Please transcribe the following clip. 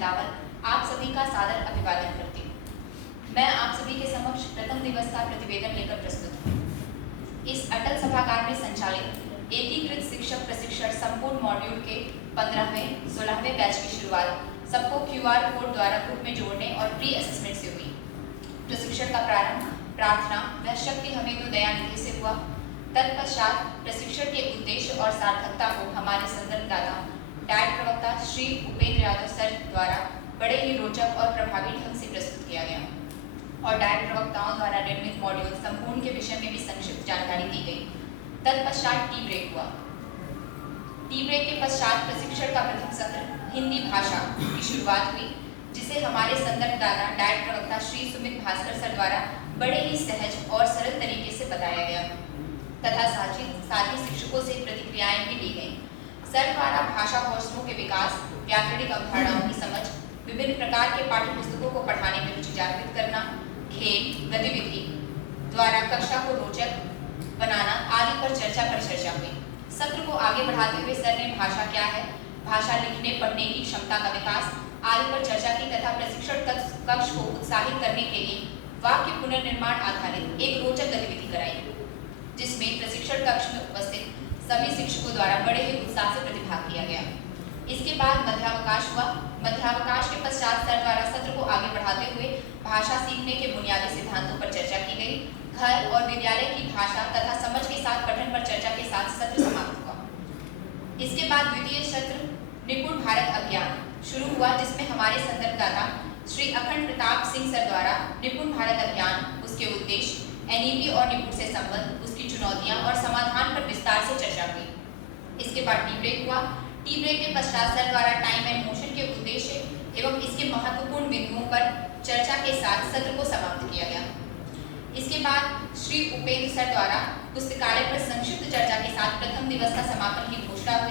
मेहतावल आप सभी का सादर अभिवादन करती हूँ। मैं आप सभी के समक्ष प्रथम दिवस का प्रतिवेदन लेकर प्रस्तुत हूँ। इस अटल सभागार में संचालित एकीकृत शिक्षक प्रशिक्षण संपूर्ण मॉड्यूल के 15वें 16वें बैच की शुरुआत सबको QR कोड द्वारा ग्रुप में जोड़ने और प्री असेसमेंट से हुई। प्रशिक्षण का प्रारंभ प्रार्थना व शक्ति हमें तो दयानिधि से हुआ। तत्पश्चात प्रशिक्षण के उद्देश्य और सार्थकता को हमारे संदर्भदाता डैट प्रवक्ता श्री उपेंद्र यादव सर द्वारा बड़े ही रोचक और प्रभावी ढंग से प्रस्तुत किया गया और डैट प्रवक्ताओं द्वारा निर्मित मॉड्यूल संपूर्ण के विषय में भी संक्षिप्त जानकारी दी गई। तत्पश्चात टी ब्रेक हुआ। टी ब्रेक के पश्चात प्रशिक्षण का प्रथम सत्र हिंदी भाषा की शुरुआत हुई, जिसे हमारे संदर्भदाता डैट प्रवक्ता श्री सुमित भास्कर सर द्वारा बड़े ही सहज और सरल तरीके से बताया गया तथा साथ ही शिक्षकों से प्रतिक्रियाएं भी ली गईं। सर द्वारा भाषा कौशलों के विकास, व्याकरणिक अवधारणाओं की समझ, विभिन्न प्रकार के पाठ्य पुस्तकों को पढ़ाने में रुचि जागृत करना, खेल गतिविधि द्वारा कक्षा को रोचक बनाना आदि पर चर्चा हुई। सत्र को आगे बढ़ाते हुए सर ने भाषा क्या है, भाषा लिखने पढ़ने की क्षमता का विकास आदि पर चर्चा की तथा प्रशिक्षण कक्ष को उत्साहित करने के लिए वाक्य पुनर्निर्माण आधारित एक रोचक गतिविधि कराई, जिसमें प्रशिक्षण कक्ष में उपस्थित सभी शिक्षकों द्वारा बड़े ही उत्साह से प्रतिभाग किया गया। इसके बाद मध्यावकाश हुआ। मध्यावकाश के पश्चात सर द्वारा सत्र को आगे बढ़ाते हुए भाषा सीखने के बुनियादी सिद्धांतों पर चर्चा की गई। घर और विद्यालय की भाषा तथा समझ के साथ पठन पर चर्चा के साथ सत्र समाप्त हुआ। इसके बाद द्वितीय सत्र निपुण भारत अभियान शुरू हुआ, जिसमें हमारे संदर्भदाता श्री अखंड प्रताप सिंह सर द्वारा निपुण भारत अभियान, उसके उद्देश्य, NEP और निपुण से संबंध, उसकी चुनौतियां और समाधान पर विस्तार से चर्चा हुई। इसके बाद टी ब्रेक हुआ। टी ब्रेक के पश्चात सर द्वारा टाइम एंड मोशन के उद्देश्य एवं इसके महत्वपूर्ण बिंदुओं पर चर्चा के साथ सत्र को समाप्त किया गया। इसके बाद श्री उपेंद्र सर द्वारा पुस्तकालय पर संक्षिप्त चर्चा के साथ प्रथम दिवस का समापन की घोषणा हुई।